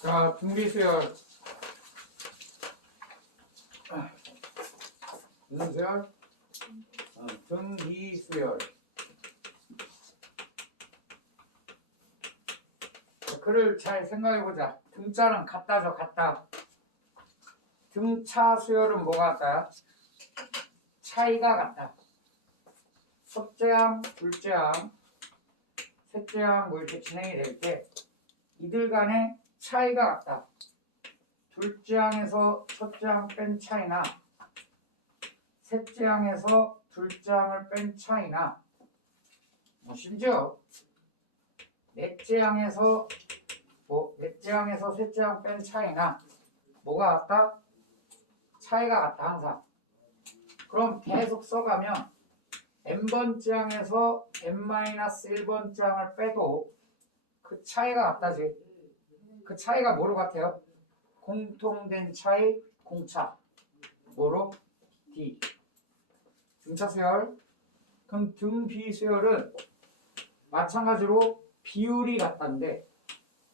자, 등비수열. 무슨 수열? 등비수열. 글을 잘 생각해보자. 등자는 같다죠, 같다. 등차 수열은 뭐가 같다? 차이가 같다. 첫째 항, 둘째 항, 셋째 항 뭐 이렇게 진행이 될 때 이들 간의 차이가 같다. 둘째 항에서 첫째 항 뺀 차이나 셋째 항에서 둘째 항을 뺀 차이나 심지어 넷째 항에서 넷째 항에서 셋째 항 뺀 차이나 뭐가 같다? 차이가 같다 항상. 그럼 계속 써가면 n번째 항에서 n-1번째 항을 빼도 그 차이가 같다지. 그 차이가 뭐로 같아요? 공통된 차이, 공차. 뭐로? D. 등차 수열. 그럼 등비 수열은 마찬가지로 비율이 같다는데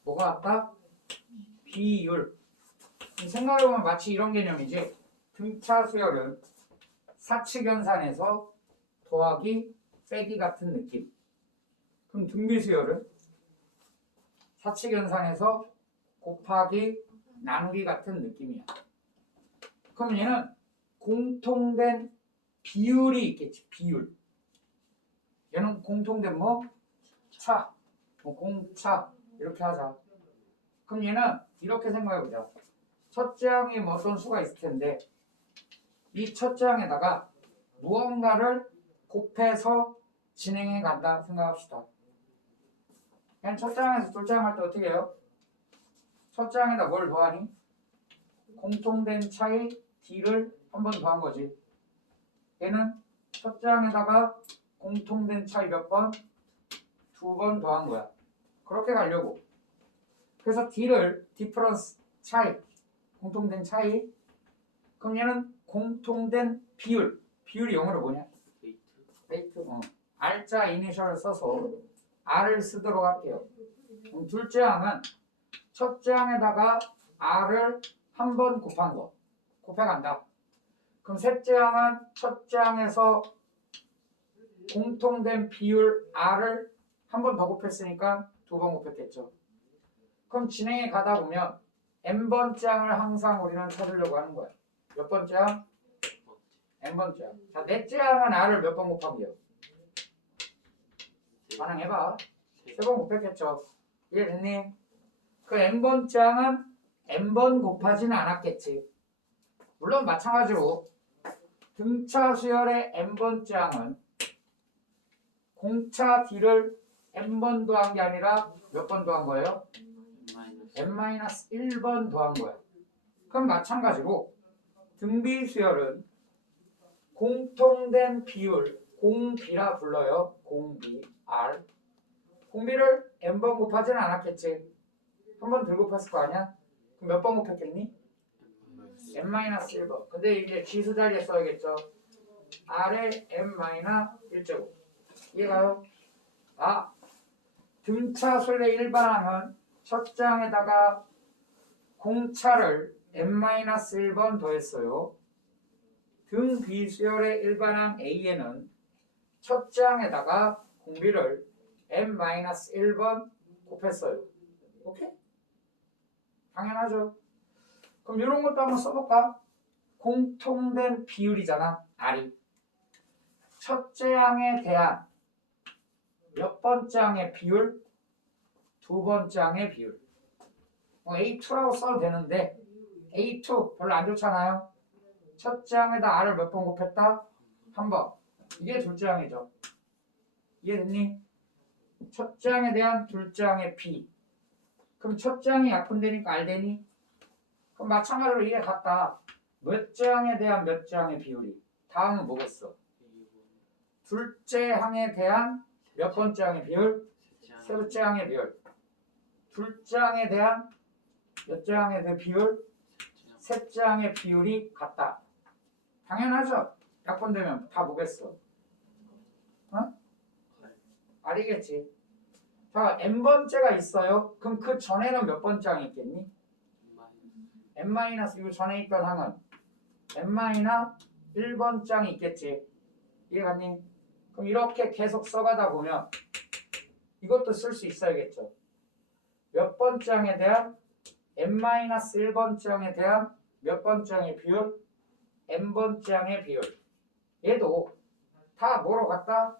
뭐가 같다? 비율. 생각해보면 마치 이런 개념이지. 등차 수열은 사칙연산에서 더하기 빼기 같은 느낌. 그럼 등비 수열은 사칙연산에서 곱하기 나누기 같은 느낌이야. 그럼 얘는 공통된 비율이 있겠지. 비율. 얘는 공통된 뭐? 차. 공차. 이렇게 하자. 그럼 얘는 이렇게 생각해보자. 첫째 항에 뭐 어떤 수가 있을 텐데 이 첫째 항에다가 무언가를 곱해서 진행해 간다 생각합시다. 그냥 첫째 항에서 둘째 항 할 때 어떻게 해요? 첫째 항에다 뭘 더하니? 공통된 차이 D를 한 번 더한 거지. 얘는 첫째 항에다가 공통된 차이 몇 번? 두 번 더한 거야. 그렇게 가려고. 그래서 D를 디퍼런스 차이, 공통된 차이. 그럼 얘는 공통된 비율. 비율이 영어로 뭐냐? 웨이트. R자 이니셜을 써서 R을 쓰도록 할게요. 그럼 둘째 항은 첫째 항에다가 R을 한 번 곱한 거. 곱해간다. 그럼 셋째 항은 첫째 항에서 공통된 비율 R을 한 번 더 곱했으니까 두 번 곱했겠죠. 그럼 진행해 가다 보면 n번째 항을 항상 우리는 찾으려고 하는 거야. 몇 번째 항? n번째 항. 자, 넷째 항은 R을 몇 번 곱하기요? 반응해봐. 세 번 곱했겠죠. 이해됐니? 그 n번째 항은 n번 곱하지는 않았겠지. 물론 마찬가지로 등차 수열의 n번째 항은 공차 D를 n번 더한 게 아니라 몇 번 더한 거예요? n-1번 더한 거야. 그럼 마찬가지로 등비 수열은 공통된 비율, 공비라 불러요. 공비, R. 공비를 n번 곱하지는 않았겠지. 한 번 덜 곱했을 거 아니야? 그럼 몇 번 곱했겠니? n-1번. 근데 이제 지수 자리에 써야겠죠. R의 n-1제곱. 이해가요? 등차 수열의 일반항은 첫째 항에다가 공차를 n-1번 더했어요. 등비수열의 일반항 A에는 첫째 항에다가 공비를 n-1번 곱했어요. 오케이? 당연하죠. 그럼 이런 것도 한번 써볼까? 공통된 비율이잖아, R이. 첫째 항에 대한 몇 번째 항의 비율? 두 번째 항의 비율. A2라고 써도 되는데 A2 별로 안 좋잖아요. 첫째 항에다 R을 몇 번 곱했다? 한 번. 이게 둘째 항이죠. 이해됐니? 첫째 항에 대한 둘째 항의 B. 그럼 첫째 항이 약분되니까 R 되니? 그럼 마찬가지로 이게 같다. 몇째 항에 대한 몇째 항의 비율이. 다음은 뭐겠어? 둘째 항에 대한 몇 번째 항의 비율? 세 번째 항의 비율. 둘째 항에 대한 몇째 항에 대한 비율? 셋째 항의 비율이 같다. 당연하죠. 약분되면 다 뭐겠어? R이겠지. 자, n번째가 있어요. 그럼 그 전에는 몇 번째 항이 있겠니? n- 이거 전에 있던 항은 n-1번째 항이 있겠지. 이해갔니? 그럼 이렇게 계속 써가다 보면 이것도 쓸 수 있어야겠죠. 몇 번째 항에 대한 n-1번째 항에 대한 몇 번째 항의 비율? n번째 항의 비율. 얘도 다 뭐로 같다?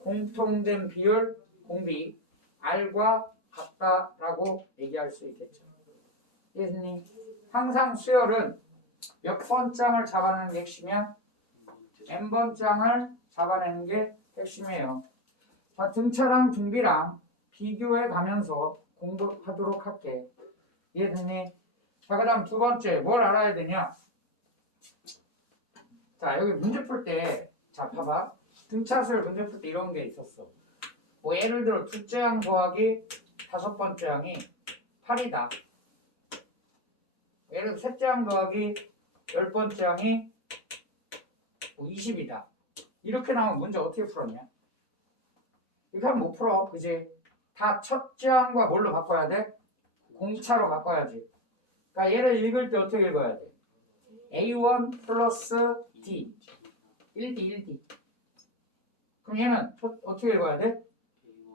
공통된 비율 공비 R과 같다라고 얘기할 수 있겠죠. 예수님, 항상 수열은 몇 번장을 잡아내는 게 핵심이야? n번장을 잡아내는 게 핵심이에요. 자, 등차랑 등비랑 비교해 가면서 공부하도록 할게. 이해됐니? 자, 그 다음 두 번째 뭘 알아야 되냐? 자, 여기 문제 풀 때, 자, 봐봐. 등차수열 문제 풀 때 이런 게 있었어. 뭐 예를 들어 둘째 항 더하기 다섯 번째 항이 8이다. 예를 들어 셋째 항 더하기 열 번째 항이 뭐 20이다. 이렇게 나오면 문제 어떻게 풀었냐? 이렇게 하면 못 풀어. 그지? 다 첫째 항과 뭘로 바꿔야 돼? 공차로 바꿔야지. 그러니까 얘를 읽을 때 어떻게 읽어야 돼? A1 플러스 D 1D 그럼 얘는 어떻게 읽어야 돼?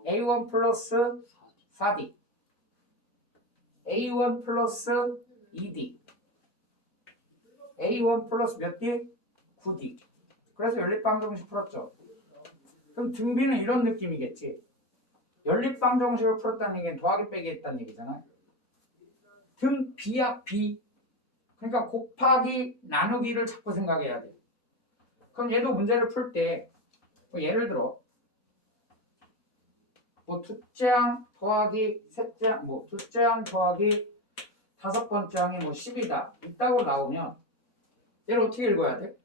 A1 플러스 4D A1 플러스 2D A1 플러스 몇 D? 9D 그래서 연립방정식 풀었죠. 그럼 등비는 이런 느낌이겠지. 연립방정식을 풀었다는 얘기는 더하기 빼기 했다는 얘기잖아. 등 B야 B 그러니까 곱하기 나누기를 자꾸 생각해야 돼. 그럼 얘도 문제를 풀 때 뭐 예를 들어 뭐 둘째 항 더하기 셋째 항 뭐 둘째 항 더하기 다섯 번째 항이 뭐 10이다 있다고 나오면 얘를 어떻게 읽어야 돼?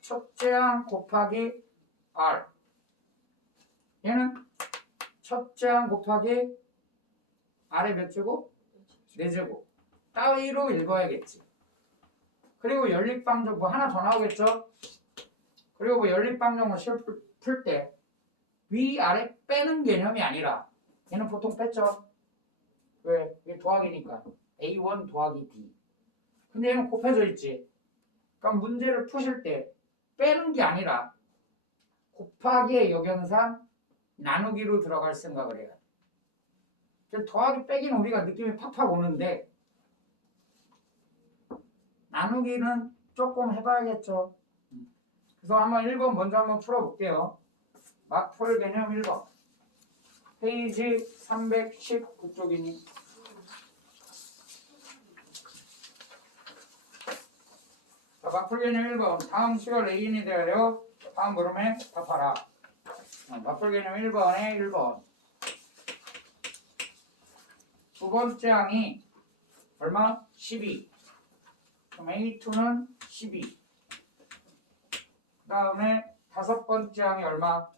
첫째 항 곱하기 R 얘는 첫째 항 곱하기 R의 몇 제곱? 4제곱 따위로 읽어야겠지. 그리고 연립방정 뭐 하나 더 나오겠죠? 그리고 뭐 연립방정을 풀 때 위아래 빼는 개념이 아니라 얘는 보통 뺐죠? 왜? 이게 더하기니까 A1 더하기 D 근데 얘는 곱해져 있지. 그럼 문제를 푸실 때 빼는 게 아니라 곱하기의 역연상 나누기로 들어갈 생각을 해야 돼. 더하기 빼기는 우리가 느낌이 팍팍 오는데 나누기는 조금 해봐야겠죠. 그래서 한번 1번 먼저 한번 풀어볼게요. 막풀 개념 1번 페이지 319쪽이니 자, 막풀 개념 1번 다음 수열 A인이 되어요. 다음 물음에 답하라. 막풀 개념 1번에 1번 두 번째 항이 얼마? 12 그럼 A2는 12 그 다음에 다섯 번째 항이 얼마?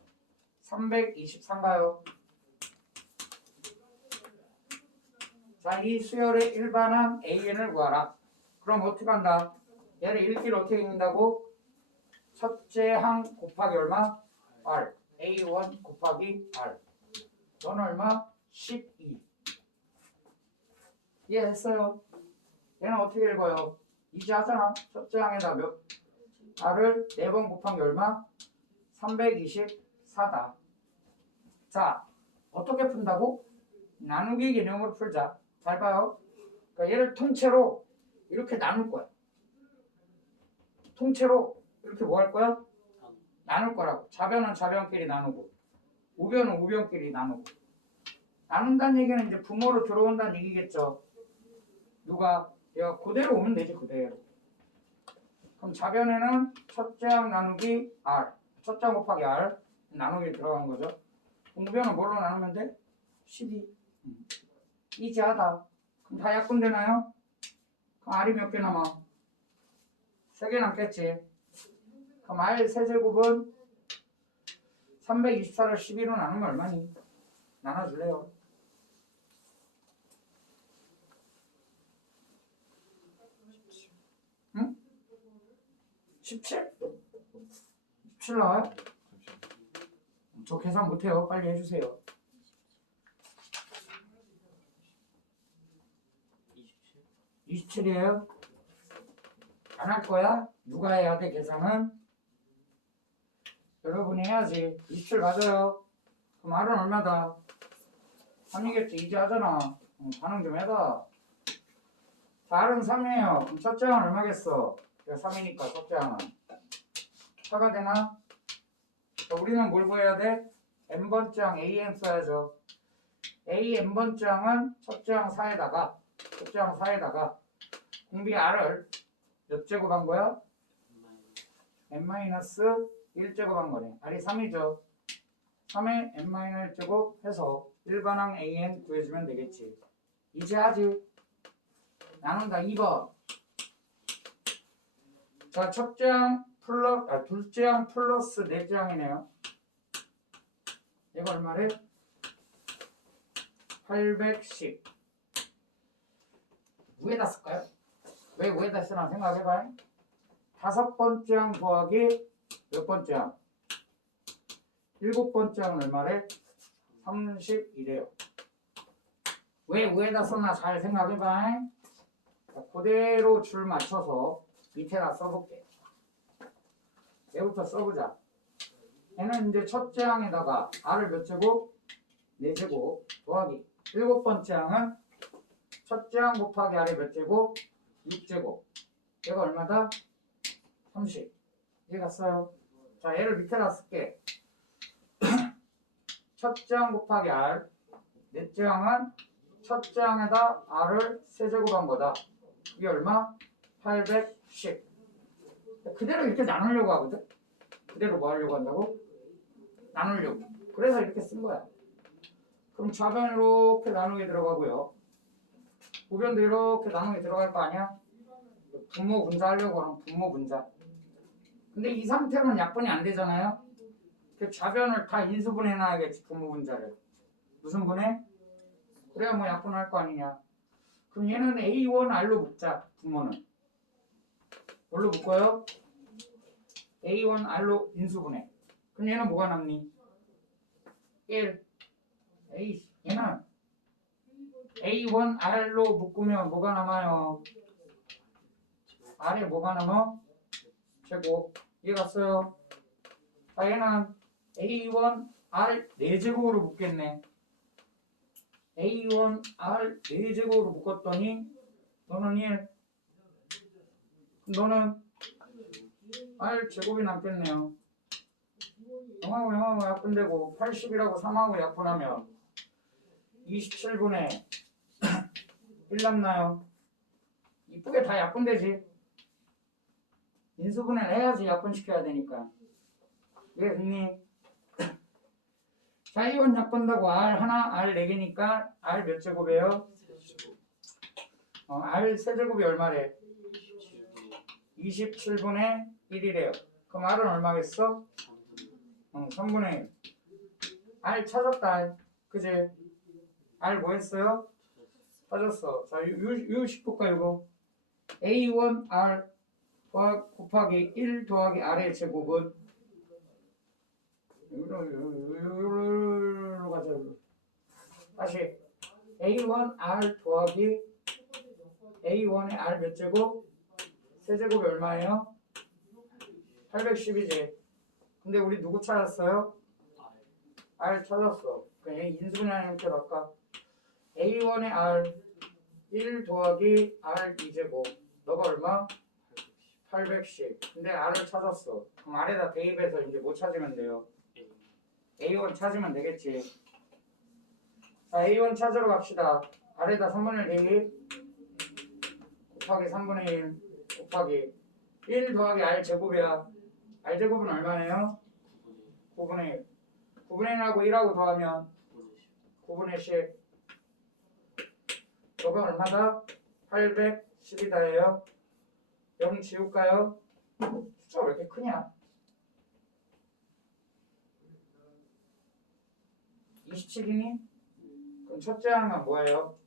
323가요. 자, 이 수열의 일반항 AN을 구하라. 그럼 어떻게 한다? 얘를 읽기를 어떻게 읽는다고? 첫째 항 곱하기 얼마? R. A1 곱하기 R. 넌 얼마? 12. 이해했어요? 얘는 어떻게 읽어요? 이제 하잖아. 첫째 항에다 몇? R을 4번 곱한 게 얼마? 324다. 자, 어떻게 푼다고? 나누기 개념으로 풀자. 잘 봐요. 그러니까 얘를 통째로 이렇게 나눌 거야. 통째로 이렇게 뭐 할 거야? 나눌 거라고. 자변은 자변끼리 나누고 우변은 우변끼리 나누고 나눈다는 얘기는 이제 부모로 들어온다는 얘기겠죠. 누가? 얘가 그대로 오면 되지 그대로. 그럼 자변에는 첫째 항 나누기 R 첫째 항 곱하기 R 나누기 들어간 거죠. 우변은 뭘로 나누면 돼? 12 이지하다. 그럼 다 약분되나요? 그럼 R이 몇 개 남아? 3개 남겠지. 그럼 R 세제곱은 324를 12로 나누면 얼마니? 나눠줄래요? 응? 17? 17 나와요? 저 계산 못해요. 빨리 해주세요. 27이에요? 안 할 거야? 누가 해야 돼 계산은? 여러분이 해야지. 27 맞아요. 그럼 R은 얼마다? 3이겠지. 이제 하잖아. 반응 좀 해봐. 자, R은 3이에요. 그럼 첫째 항은 얼마겠어? 이거 3이니까 첫째 항은 4가 되나? 자, 우리는 뭘 구해야 돼? n번째 항 AN 써야죠. A n번째 항은 첫째 항 4에다가 공비 R을 몇 제곱한 거야? n-1제곱한 거네. R이 3이죠. 3에 n-1제곱 해서 일반항 AN 구해주면 되겠지. 이제 하지. 나눈다 2번. 자, 첫째 항 플러스, 둘째 항 플러스 넷째 항이네요. 이거 얼마래? 810. 위에다 쓸까요? 왜 위에다 쓰나 생각해봐요. 다섯 번째 항 더하기 몇 번째 항? 일곱 번째 항은 얼마래? 30이래요. 왜 위에다 썼나 잘 생각해봐. 자, 그대로 줄 맞춰서 밑에다 써볼게. 얘부터 써보자. 얘는 이제 첫째 항에다가 R을 몇 제곱? 4제곱 더하기 일곱 번째 항은 첫째 항 곱하기 R이 몇 제곱? 6제곱. 얘가 얼마다? 30. 이해가 써요? 자, 얘를 밑에다 쓸게. 첫째 항 곱하기 R, 넷째 항은 첫째 항에다 R을 세제곱한 거다. 이게 얼마? 810. 그대로 이렇게 나누려고 하거든? 그대로 뭐 하려고 한다고? 나누려고. 그래서 이렇게 쓴 거야. 그럼 좌변 이렇게 나누게 들어가고요. 우변도 이렇게 나누게 들어갈 거 아니야? 분모 분자 하려고 하면 분모 분자. 근데 이 상태로는 약분이 안 되잖아요? 그 좌변을 다 인수분해 놔야겠지, 분모 분자를. 무슨 분해? 그래야 뭐 약분할 거 아니냐. 그럼 얘는 A1R로 묶자, 분모는. 뭘로 묶어요? A1R로 인수분해. 그럼 얘는 뭐가 남니? 1. 얘는 A1R로 묶으면 뭐가 남아요? R에 뭐가 남아? 제곱. 이해 갔어요? 자, 얘는 A1R 4제곱으로 묶겠네. A1R 4제곱으로 묶었더니 너는 1. 너는 R 제곱이 남겠네요. 0하고 약분되고 80이라고 3하고 약분하면 27분의 1 남나요? 이쁘게 다 약분되지. 인수분해를 해야지 약분시켜야 되니까. 왜 됐니? 자, 이건 약분다고 R 하나, R 4개니까 R 몇 제곱이에요? R 세제곱이 얼마래? 27분의 1이래요. 그럼 R은 얼마겠어? 3분의 1. R 찾았다. 그지? R 뭐 했어요? 찾았어. 자, 요식 볼까 이거? A1R 곱하기 1 더하기 R의 제곱은 여기로 가자. 다시 A1R 더하기 A1의 R 몇 제곱? 세제곱이 얼마예요? 810이지. 근데 우리 누구 찾았어요? R 찾았어. 그냥 인수분해하는 형태로 할까? A1의 R 1 더하기 R 2제곱. 너가 얼마? 810. 근데 R을 찾았어. 그럼 R에다 대입해서 이제 뭐 찾으면 돼요? A1 찾으면 되겠지. 자, A1 찾으러 갑시다. R에다 3분의 1 대입 곱하기 3분의 1 곱하기 1 더하기 R 제곱이야. R 제곱은 얼마네요? 9분의 1. 9분의 1하고 1하고 더하면 9분의 10. 너가 얼마다? 810이다예요. 0 지울까요? 숫자가 왜 이렇게 크냐? 27이니? 그럼 첫째 항은 뭐예요?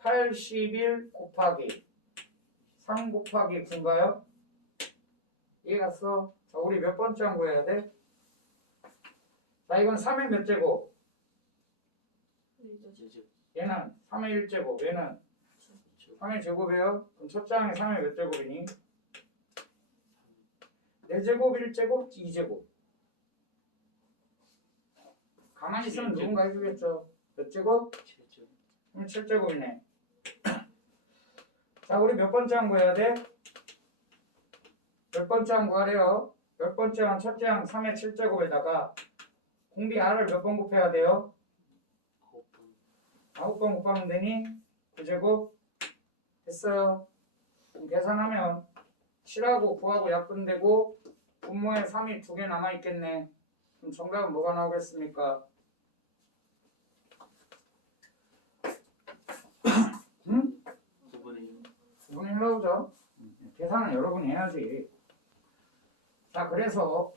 81 곱하기 3 곱하기 9인가요? 이해 갔어? 자, 우리 몇 번째 항 구해야 돼? 자, 이건 3의 몇 제곱? 얘는 3의 1제곱, 얘는 3의 제곱이에요. 그럼 첫째 항에 3의 몇 제곱이니? 4제곱, 1제곱, 2제곱. 가만히 있으면 누군가 해주겠죠. 몇 제곱? 7제곱. 7제곱이네. 자, 우리 몇 번째 항 구해야 돼? 몇 번째 항 구하래요? 몇 번째 항? 첫째 항 3의 7제곱에다가 공비 R을 몇 번 곱해야 돼요? 9번 곱하면 되니? 9제곱? 됐어요. 그럼 계산하면 7하고 9하고 약분되고 분모에 3이 2개 남아있겠네. 그럼 정답은 뭐가 나오겠습니까? 응? 9분의 1 나오죠? 계산은 여러분이 해야지. 자, 그래서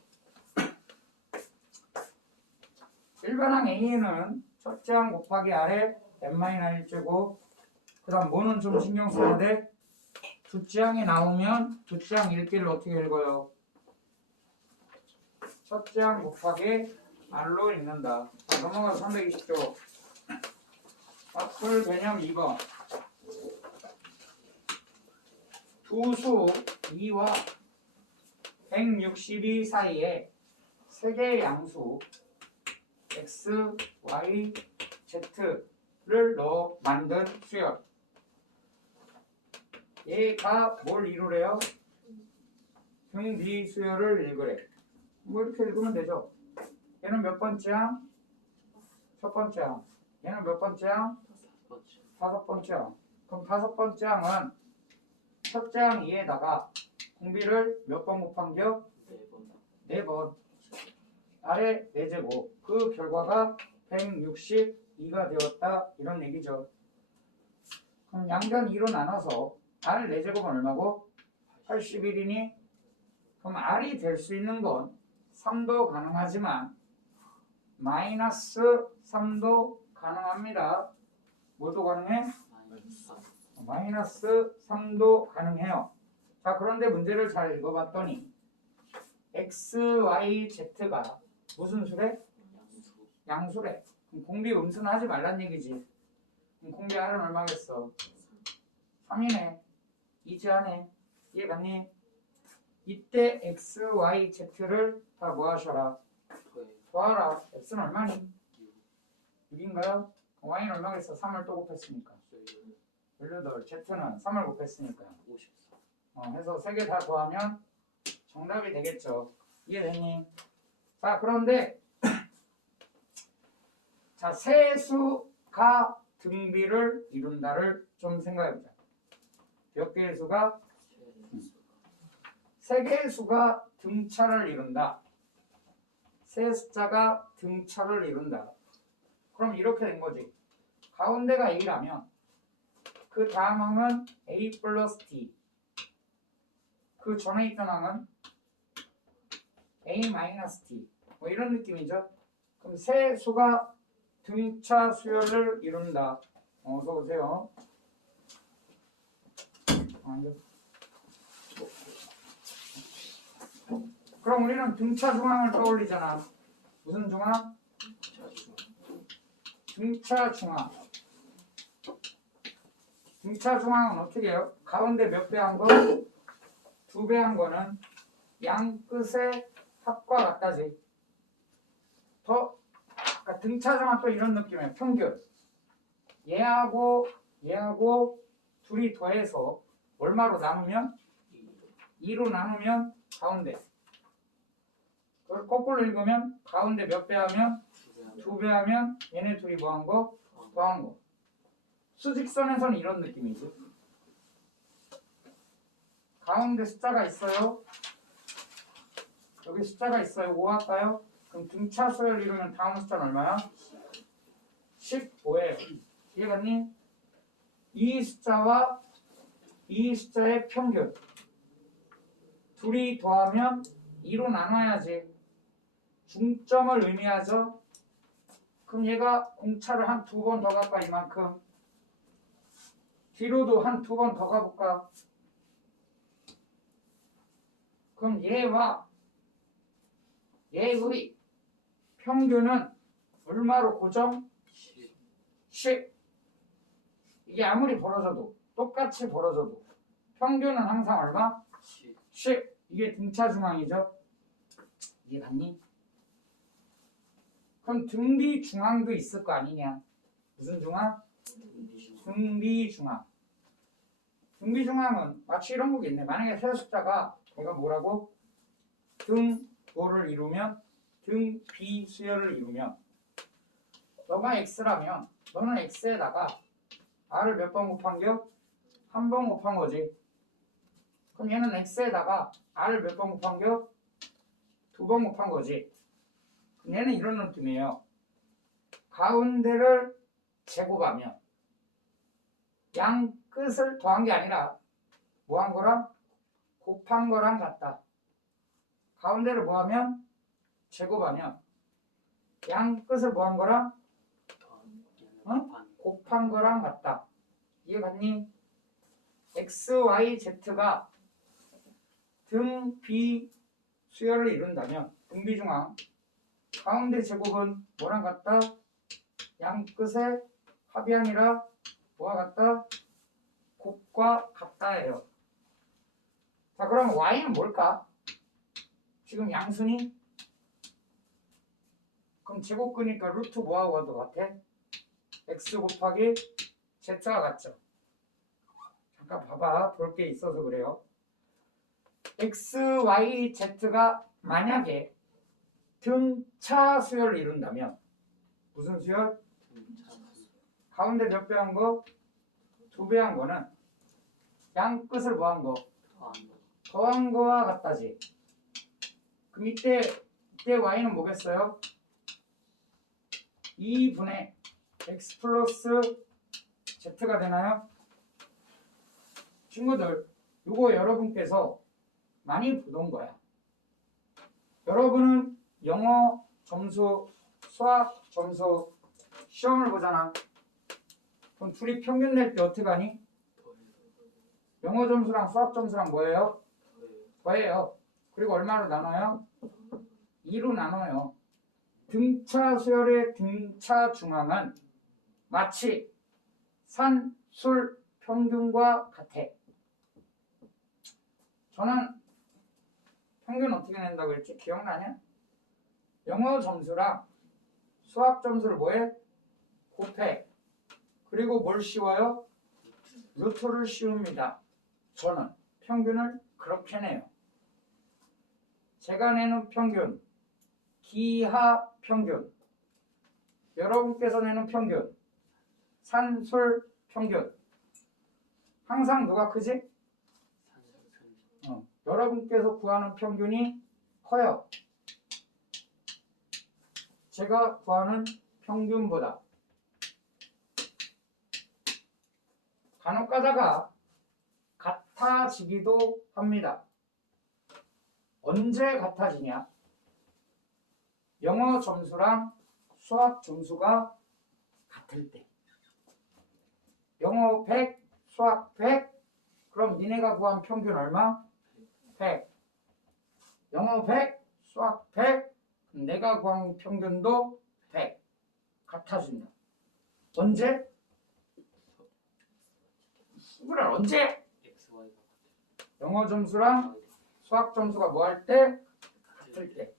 일반항 A는 첫째 항 곱하기 아래 n-1제곱. 그 다음 뭐는 좀 신경 써야 돼? 둘째 항이 나오면 둘째 항 읽기를 어떻게 읽어요? 첫째 항 곱하기 R로 읽는다. 자, 넘어가서 320쪽. 와플 개념 2번. 두 수 2와 162 사이에 세 개의 양수 x, y, z를 넣어 만든 수열. 얘가 뭘 이루래요? 등비 수열을 읽으래. 뭐 이렇게 읽으면 되죠. 얘는 몇 번째 항? 첫 번째 항. 얘는 몇 번째 항? 다섯 번째 항. 그럼 다섯 번째 항은 첫째 항 2에다가 공비를 몇 번 곱한겨? 4번. 아래 4제곱. 그 결과가 162가 되었다. 이런 얘기죠. 그럼 양변 2로 나눠서 R 4제곱은 얼마고? 81이니? 그럼 R이 될 수 있는 건 3도 가능하지만 마이너스 3도 가능합니다. 뭐도 가능해? 마이너스 3도 가능해요. 자, 그런데 문제를 잘 읽어봤더니 x, y, z가 무슨 수래? 양수래. 그럼 공비 음수는 하지 말란 얘기지. 그럼 공비 R은 얼마겠어? 3이네. 이지하네. 이해갔니? 이때 x, y, z를 다 뭐 하셔라? 더하라. x는 얼마니? 6인가요? y는 얼마겠어? 3을 또 곱했으니까 18. z는 3을 곱했으니까 54. 해서 3개 다 더하면 정답이 되겠죠. 이해됐니? 자, 그런데 자, 세수가 등비를 이룬다를 좀 생각해보자. 몇 개의 수가? 3개의 수가 등차를 이룬다. 세 숫자가 등차를 이룬다. 그럼 이렇게 된 거지. 가운데가 A라면 그 다음 항은 A 플러스 D. 그 전에 있던 항은 A 마이너스 D. 뭐 이런 느낌이죠. 그럼 세 수가 등차 수열을 이룬다. 어서 오세요. 그럼 우리는 등차 중항을 떠올리잖아. 무슨 중항? 등차 중항. 등차 중항은 어떻게 해요? 가운데 몇 배 한 거? 2배 한 거는 양 끝의 합과 같다지. 그러니까 등차 중항 또 이런 느낌이에요. 평균. 얘하고 둘이 더해서 얼마로 나누면? 2로 나누면 가운데. 그걸 거꾸로 읽으면 가운데 몇 배 하면? 2배 하면 얘네 둘이 뭐 한 거? 더한 거. 수직선에서는 이런 느낌이지. 가운데 숫자가 있어요. 여기 숫자가 있어요. 5 할까요? 그럼 등차 수열 이루면 다음 숫자는 얼마야? 15예요. 이해갔니? 이 숫자와 이 숫자의 평균. 둘이 더하면 2로 나눠야지. 중점을 의미하죠. 그럼 얘가 공차를 한 2번 더 갈까? 이만큼. 뒤로도 한 2번 더 가볼까? 그럼 얘와 얘의 평균은 얼마로 고정? 10. 이게 아무리 벌어져도 똑같이 벌어져도 평균은 항상 얼마? 10. 이게 등차 중앙이죠. 이해 갔니? 그럼 등비 중앙도 있을 거 아니냐? 무슨 중앙? 등비 중앙. 등비 중앙은 마치 이런 거겠네. 만약에 세 숫자가 내가 뭐라고? 등호를 이루면 등비 수열을 이루면 너가 x라면 너는 x에다가 r을 몇 번 곱한겨? 한 번 곱한 거지. 그럼 얘는 x에다가 r을 몇 번 곱한겨? 두 번 곱한 거지. 그럼 얘는 이런 느낌이에요. 가운데를 제곱하면 양 끝을 더한 게 아니라 뭐 한 거랑? 곱한 거랑 같다. 가운데를 뭐 하면? 제곱하면 양 끝을 뭐 한 거랑? 곱한 거랑 같다. 이해 갔니? x, y, z가 등, 비 수열을 이룬다면 등비중앙 가운데 제곱은 뭐랑 같다? 양 끝의 합이 아니라 뭐와 같다? 곱과 같다예요. 자, 그럼 y는 뭘까? 지금 양수니? 그럼 제곱근이니까 루트 뭐하고 가도 같아? x 곱하기 z가 같죠? 잠깐 봐봐. 볼 게 있어서 그래요. x, y, z가 만약에 등차 수열을 이룬다면 무슨 수열? 가운데 몇 배 한 거? 2배 한 거는 양 끝을 뭐 한 거? 더한 거와 같다지. 그럼 이때 y는 뭐겠어요? 2분의 x 플러스 z가 되나요? 친구들, 이거 여러분께서 많이 보던 거야. 여러분은 영어 점수, 수학 점수 시험을 보잖아. 그럼 둘이 평균 낼 때 어떻게 하니? 영어 점수랑 수학 점수랑 뭐예요? 더해요. 그리고 얼마로 나눠요? 2로 나눠요. 등차 수열의 등차 중앙은 마치 산, 술 평균과 같아. 저는 평균 어떻게 낸다고 했지? 기억나냐? 영어 점수랑 수학 점수를 뭐해? 곱해. 그리고 뭘 씌워요? 루트를 씌웁니다. 저는 평균을 그렇게 내요. 제가 내는 평균, 기하 평균, 여러분께서 내는 평균, 산술 평균. 항상 누가 크지? 여러분께서 구하는 평균이 커요. 제가 구하는 평균보다. 간혹 가다가 같아지기도 합니다. 언제 같아지냐? 영어 점수랑 수학 점수가 같을 때. 영어 100, 수학 100. 그럼 니네가 구한 평균 얼마? 100. 영어 100, 수학 100. 내가 구한 평균도 100. 같아진다. 언제? 이걸 언제? 영어 점수랑 수학 점수가 뭐 할 때? 같을 때.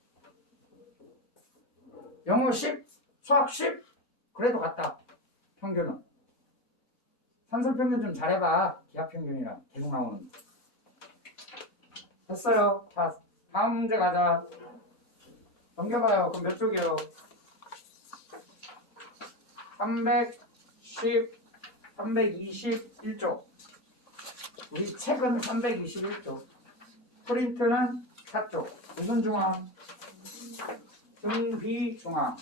영어 10, 수학 10. 그래도 같다. 평균은. 산술 평균 좀 잘해봐. 기하 평균이랑 계속 나오는. 됐어요. 자, 다음 문제 가자. 넘겨봐요. 그럼 몇 쪽이에요? 310, 321쪽. 우리 책은 321쪽. 프린트는 4쪽. 무슨 중앙? 등비 중앙.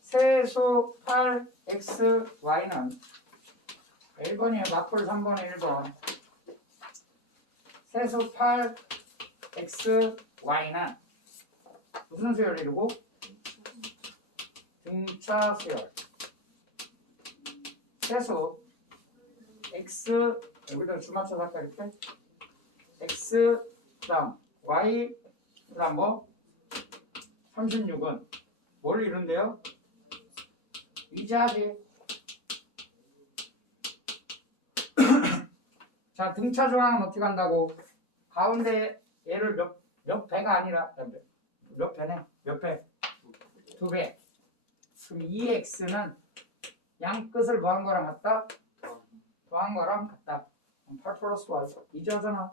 세수 8, x, y는 1번이에요. 맞불 3번에 1번. 세수 8, x, y는 무슨 수열을 이루고? 등차 수열. 세수 x, 여기다 줄 맞춰서 할까 이렇게? x, 그 다음 y, 그 다음 뭐? 36은 뭘 이룬대요? 위자지. 자, 등차 조항은 어떻게 한다고? 가운데 얘를 몇 배가 아니라 몇 배네? 몇 배? 2배. 그럼 2x는 양 끝을 뭐한 거랑 같다? 더한 거랑 같다. 8 플러스 y. 이제 하잖아.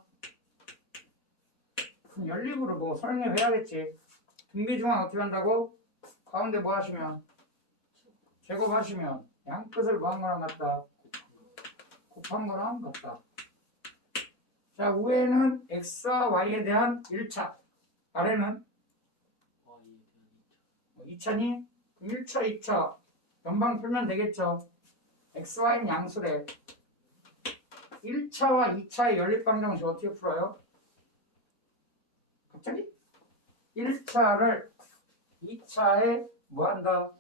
그럼 연립으로 뭐 설명해야겠지. 등비 중앙 어떻게 한다고? 가운데 뭐 하시면? 제곱하시면 양 끝을 뭐한 거랑 같다? 곱한 거랑 같다. 자, 위에는 x와 y에 대한 1차, 아래는 2차니? 1차, 2차 연방 풀면 되겠죠. x, y는 양수래. 1차와 2차의 연립방정식 어떻게 풀어요? 갑자기? 1차를 2차에 뭐 한다?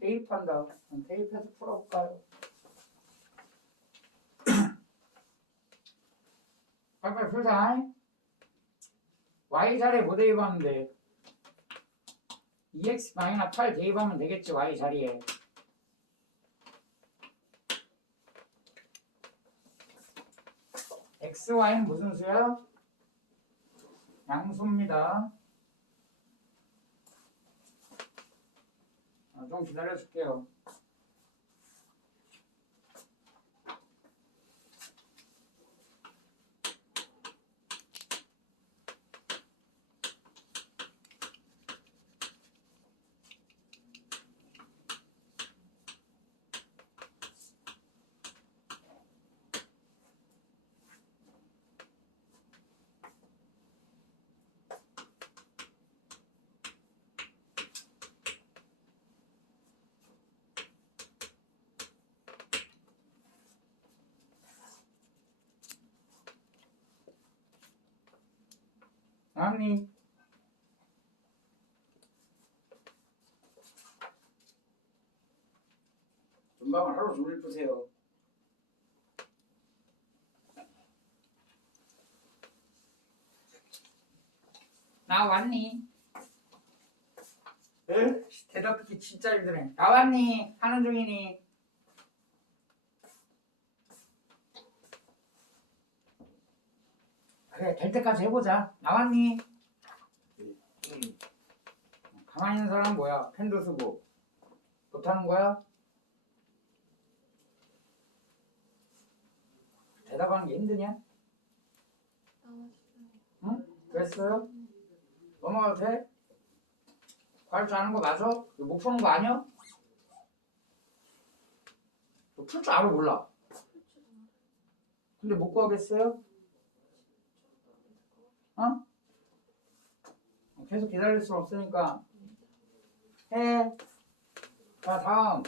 대입한다. 대입해서 풀어볼까요? 빨리 풀자. y자리에 뭐 대입하는데? 2x-8 대입하면 되겠지, y자리에. x, y는 무슨 수야? 양수입니다. 좀 기다려줄게요. 아니, 금방을 하루 종일 푸세요. 나왔니? 에? 대답 듣기 진짜 힘드네. 나왔니? 하는 중이니? 그래, 될 때까지 해보자. 나왔니? 가만히 있는 사람 뭐야? 펜도 쓰고 못하는 거야? 대답하는 게 힘드냐? 응? 됐어요? 넘어가도 돼? 과일줄 아는 거 맞아? 이거 못 푸는 거 아니야? 풀 줄 알아 몰라? 근데 못 구하겠어요? 어? 계속 기다릴 수 없으니까 해. 자, 다음.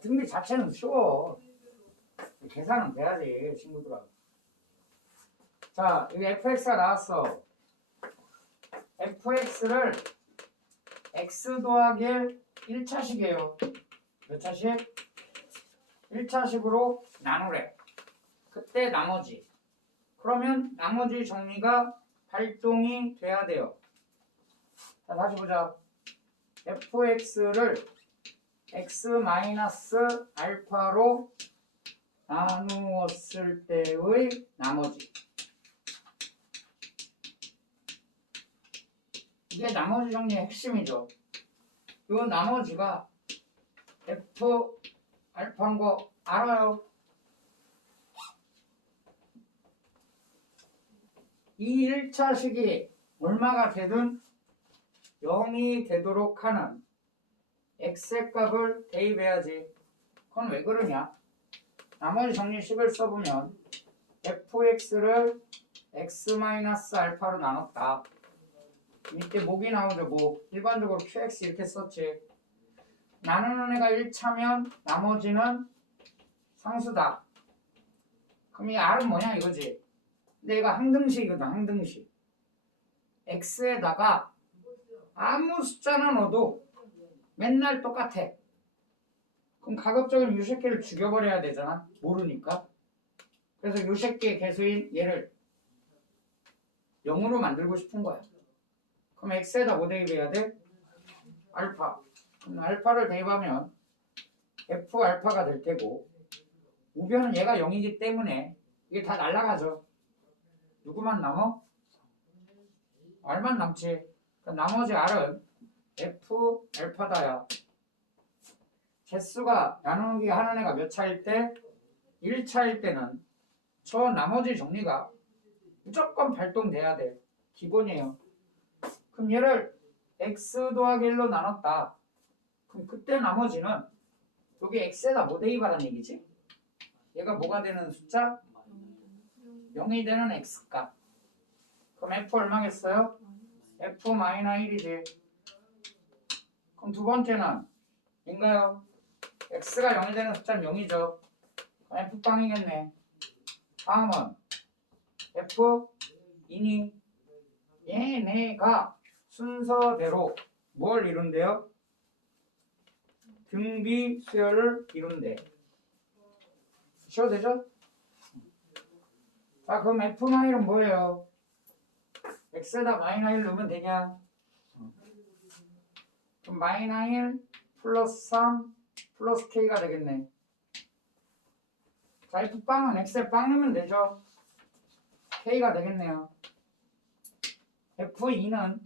등비 자체는 쉬워. 계산은 돼야지, 친구들아. 자, 여기 fx가 나왔어. fx를 x 더하기 1차식이에요. 몇 차식? 1차식으로 나누래. 그때 나머지. 그러면 나머지 정리가 발동이 돼야 돼요. 자, 다시 보자. fx를 x-알파로 나누었을 때의 나머지. 이게 나머지 정리의 핵심이죠. 이 나머지가 f 알파인 거 알아요? 이 1차식이 얼마가 되든 0이 되도록 하는 x의 값을 대입해야지. 그건 왜 그러냐? 나머지 정리식을 써보면 fx를 x-알파로 나눴다. 이때 목이 나오죠. 목. 일반적으로 qx 이렇게 썼지. 나누는 애가 1차면 나머지는 상수다. 그럼 이 r은 뭐냐 이거지. 근데 얘가 항등식이거든. 항등식. x에다가 아무 숫자나 넣어도 맨날 똑같아. 그럼 가급적이면 이 새끼를 죽여버려야 되잖아. 모르니까. 그래서 이 새끼의 개수인 얘를 0으로 만들고 싶은 거야. 그럼 x에다 뭐 대입해야 돼? 알파. 그럼 알파를 대입하면 f 알파가 될 테고 우변은 얘가 0이기 때문에 이게 다 날라가죠. 누구만 남어? R만 남지. 그 나머지 R은 F 알파다야. 개수가 나누기 하는 애가 몇 차일 때? 1차일 때는 저 나머지 정리가 무조건 발동돼야 돼. 기본이에요. 그럼 얘를 x 더하기 1로 나눴다. 그럼 그때 나머지는 여기 x에다 뭐 대입하라는 얘기지? 얘가 뭐가 되는 숫자? 0이 되는 x값. 그럼 f 얼마겠어요? f 마이너 1이지. 그럼 두 번째는 인가요? x가 0이 되는 숫자는 0이죠. f빵이겠네. 다음은 f2니 얘네가 순서대로 뭘 이룬대요? 등비 수열을 이룬대. 쉬어도 되죠? 자, 그럼 f-1은 뭐예요? x에다 마이너 1 넣으면 되냐? 그럼 마이너 1 플러스 3 플러스 k가 되겠네. 자, f빵은 x에 빵 넣으면 되죠? k가 되겠네요. f2는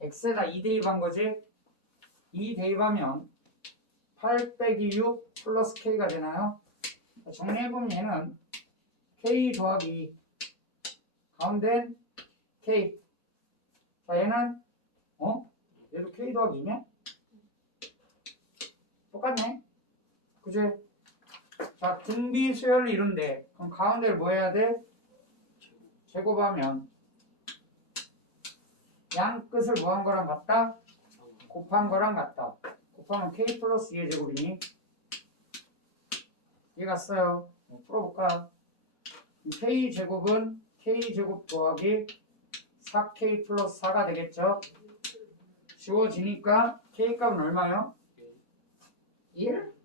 x에다 2 대입한 거지? 2 대입하면 8 빼기 6 플러스 k가 되나요? 정리해보면 얘는 k 더하기 2 가운데 k. 자, 얘는 얘도 k 더하기 2냐? 똑같네. 그지? 자, 등비 수열을 이룬대. 그럼 가운데를 뭐 해야 돼? 제곱하면 양 끝을 뭐 한 거랑 같다? 곱한 거랑 같다. 곱하면 k 플러스 2의 제곱이니? 이해 갔어요? 풀어볼까? k 제곱은 k 제곱 더하기 4k 플러스 4가 되겠죠? 지워지니까 k 값은 얼마요? 1?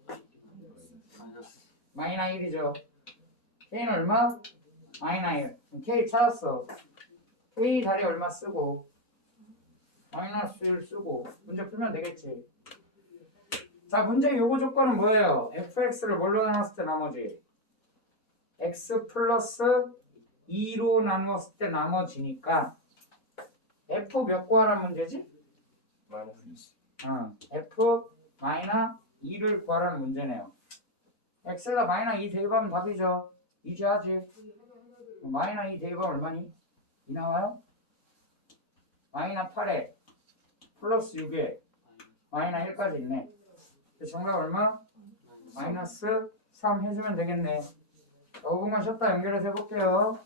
마이너 1이죠. k는 얼마? 마이너 1. k 찾았어. k 자리 얼마 쓰고 마이너스 1 쓰고 문제 풀면 되겠지. 자, 문제 요구 조건은 뭐예요? fx를 뭘로 나눴을 때 나머지? x 플러스 2로 나누었을 때 나머지니까 f 몇 구하라는 문제지? f 마이너 2를 구하라는 문제네요. x에다 마이너 2 대입하면 답이죠. 이지하지. 마이너 2 대입하면 얼마니? 2 나와요? 마이너 8에 플러스 6에 마이너 1까지 있네. 정답 얼마? 마이너스 3 해주면 되겠네. 5분만 쉬었다 연결해서 해볼게요.